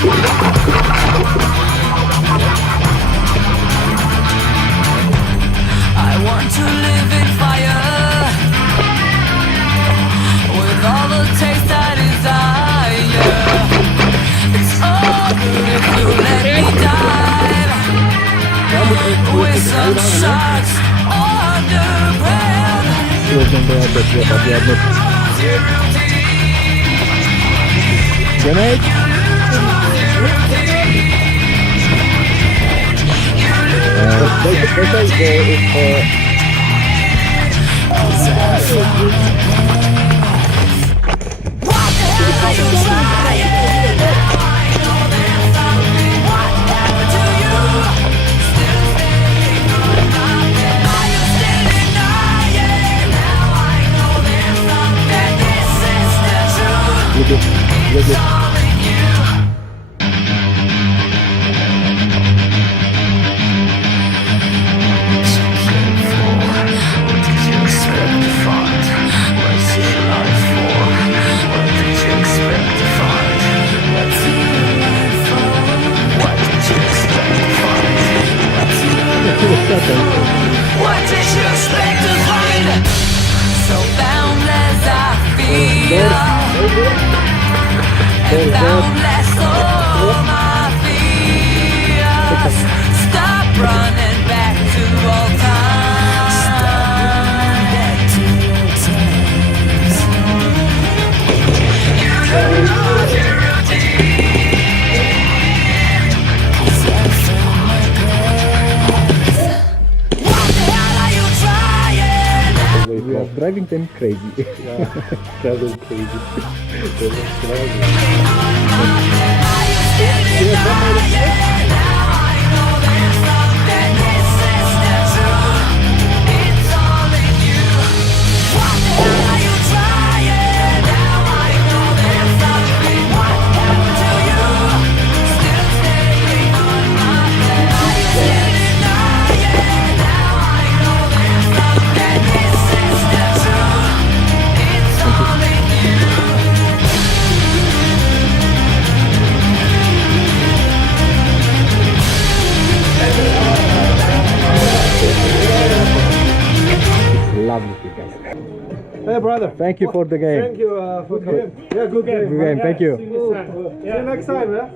I want to live in fire with all the taste I desire. It's over if you let me dive with some shots under breath. Demek What did you expect to find? So boundless I feel, and boundless all my fears. Stop running back to old times. You don't know your we are driving them crazy. Yeah, driving crazy. Lovely guys. Hey brother. Thank you for the game. Thank you for the game. Yeah, good game. Good game. Thank you. See you next time. Yeah.